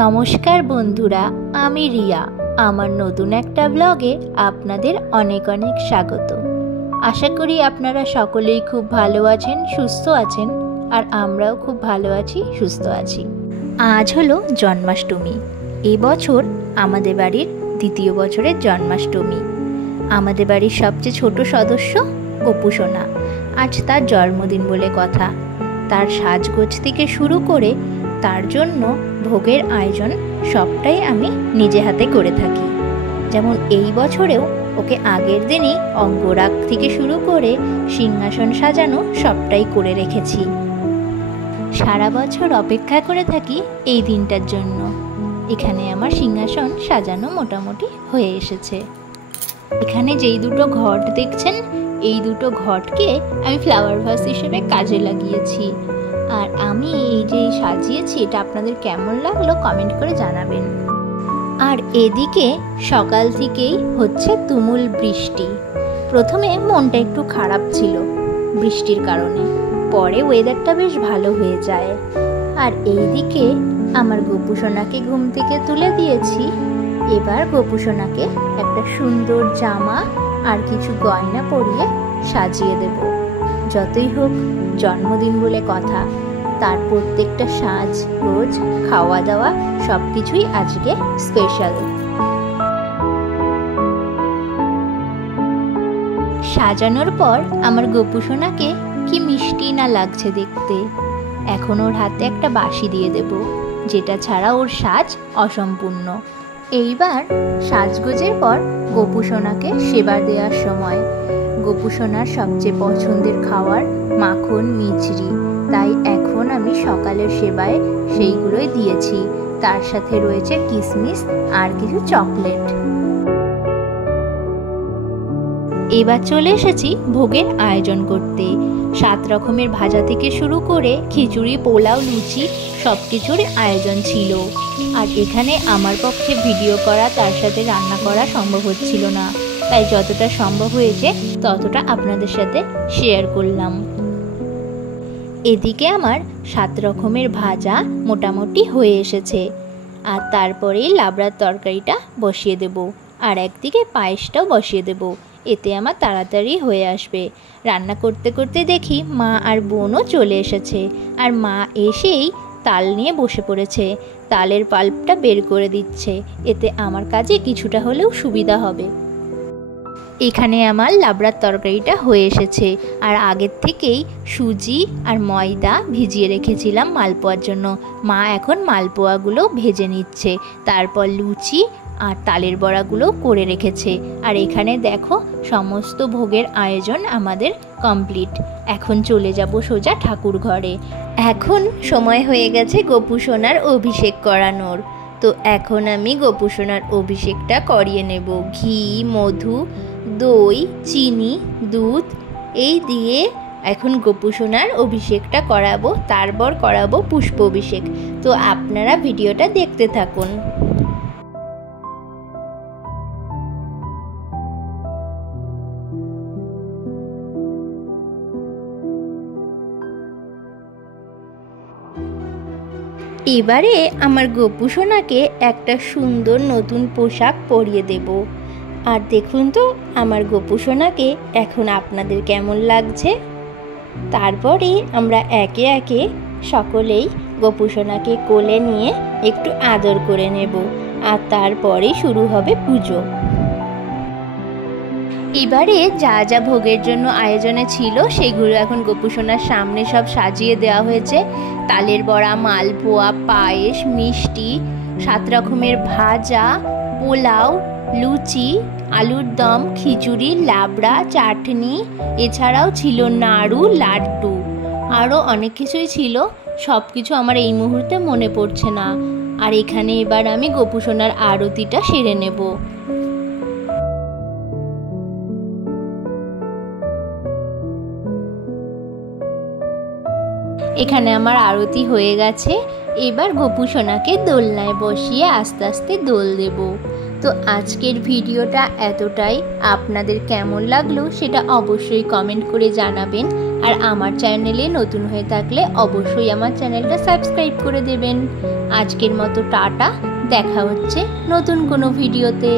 নমস্কার বন্ধুরা, আমি রিয়া। আমার নতুন একটা ব্লগে আপনাদের অনেক অনেক স্বাগত। আশা করি আপনারা সকলেই খুব ভালো আছেন, সুস্থ আছেন, আর আমরাও খুব ভালো আছি, সুস্থ আছি। আজ হলো জন্মাষ্টমী। এবছর আমাদের বাড়ির দ্বিতীয় বছরের জন্মাষ্টমী। আমাদের বাড়ির সবচেয়ে ছোট সদস্য গপু সোনা, আজ তার জন্মদিন বলে কথা। তার সাজগোজ থেকে শুরু করে তার জন্য ভোগের আয়োজন সবটাই আমি নিজে হাতে করে থাকি। যেমন এই বছরেও ওকে আগের দিনই অঙ্গরাগ থেকে শুরু করে সিংহাসন সাজানো সবটাই করে রেখেছি। সারা বছর অপেক্ষা করে থাকি এই দিনটার জন্য। এখানে আমার সিংহাসন সাজানো মোটামুটি হয়ে এসেছে। এখানে যেই দুটো ঘট দেখছেন, এই দুটো ঘটকে আমি ফ্লাওয়ার ভাস হিসেবে কাজে লাগিয়েছি। আর আমি এই যে সাজিয়েছি, এটা আপনাদের কেমন লাগলো কমেন্ট করে জানাবেন। আর এদিকে সকাল থেকেই হচ্ছে তুমুল বৃষ্টি। প্রথমে মনটা একটু খারাপ ছিল বৃষ্টির কারণে, পরে ওয়েদারটা বেশ ভালো হয়ে যায়। আর এইদিকে আমার গপু সোনাকে ঘুম থেকে তুলে দিয়েছি। এবার গপু সোনাকে একটা সুন্দর জামা আর কিছু গয়না পরিয়ে সাজিয়ে দেব। যতই হোক জন্মদিন বলে কথা, তার প্রত্যেকটা সাজ গোজ খাওয়া দাওয়া সব কিছুই আজকে স্পেশাল। সাজানোর পর আমার গপু সোনাকে কি মিষ্টি না লাগছে দেখতে। এখন ওর হাতে একটা বাঁশি দিয়ে দেব, যেটা ছাড়া ওর সাজ অসম্পূর্ণ। এইবার সাজগোজের পর গপু সোনাকে সেবা দেওয়ার সময় গপু সোনার সবচেয়ে পছন্দের খাবার মাখন মিছরি, তাই এখন আমি সকালের সেবায় সেইগুলোই দিয়েছি। তার সাথে রয়েছে কিশমিশ আর কিছু চকলেট। এবার চলে এসেছি ভোগের আয়োজন করতে। 7 রকমের ভাজা থেকে শুরু করে খিচুড়ি, পোলাও, লুচি সব কিছুর আয়োজন ছিল। আর এখানে আমার পক্ষে ভিডিও করা, তার সাথে রান্না করা সম্ভব হচ্ছিল না, তাই যতটা সম্ভব হয়েছে ততটা আপনাদের সাথে শেয়ার করলাম। এদিকে আমার 7 রকমের ভাজা মোটামুটি হয়ে এসেছে। আর তারপরেই লাবড়ার তরকারিটা বসিয়ে দেব, আর একদিকে পায়েসটাও বসিয়ে দেব। এতে আমার তাড়াতাড়ি হয়ে আসবে। রান্না করতে করতে দেখি মা আর বোনও চলে এসেছে। আর মা এসেই তাল নিয়ে বসে পড়েছে, তালের পাল্পটা বের করে দিচ্ছে। এতে আমার কাজে কিছুটা হলেও সুবিধা হবে। এখানে আমার লাবড়ার তরকারিটা হয়ে এসেছে। আর আগের থেকেই সুজি আর ময়দা ভিজিয়ে রেখেছিলাম মালপোয়ার জন্য। মা এখন মালপোয়াগুলো ভেজে নিচ্ছে, তারপর লুচি আর তালের বড়াগুলো করে রেখেছে। আর এখানে দেখো সমস্ত ভোগের আয়োজন আমাদের কমপ্লিট। এখন চলে যাব সোজা ঠাকুর ঘরে। এখন সময় হয়ে গেছে গপু সোনার অভিষেক করানোর। তো এখন আমি গপু সোনার অভিষেকটা করিয়ে নেব। ঘি, মধু, দই, চিনি, দুধ এই দিয়ে এখন গপু সোনার অভিষেকটা করাবো। তারপর করাবো পুষ্প অভিষেক। তো আপনারা ভিডিওটা দেখতে থাকুন। এবারে আমার গপু সোনাকে একটা সুন্দর নতুন পোশাক পরিয়ে দেব। আর দেখুন তো আমার গপু সোনাকে এখন আপনাদের কেমন লাগছে। তারপরে আমরা একে একে সকলেই গপু সোনাকে কোলে নিয়ে একটু আদর করে নেব। আর তারপরে শুরু হবে পুজো। এবারে যা যা ভোগের জন্য আয়োজনে ছিল সেগুলো এখন গপু সোনার সামনে সব সাজিয়ে দেওয়া হয়েছে। তালের বড়া, মালপোয়া, পায়েস, মিষ্টি, 7 রকমের ভাজা, পোলাও, লুচি, আলুর দম, খিচুড়ি, লাবড়া, চাটনি, এছাড়াও ছিল নাড়ু, লাড্ডু, আরও অনেক কিছুই ছিল। সব কিছু আমার এই মুহূর্তে মনে পড়ছে না। আর এখানে এবার আমি গপু সোনার আরতিটা সেরে নেব। এখানে আমার আরতি হয়ে গেছে। এবার গপু সোনাকে দোলনায় বসিয়ে আস্তে আস্তে দোল দেব। তো আজকের ভিডিওটা এতটাই। আপনাদের কেমন লাগলো সেটা অবশ্যই কমেন্ট করে জানাবেন। আর আমার চ্যানেলে নতুন হয়ে থাকলে অবশ্যই আমার চ্যানেলটা সাবস্ক্রাইব করে দেবেন। আজকের মতো টাটা, দেখা হচ্ছে নতুন কোনো ভিডিওতে।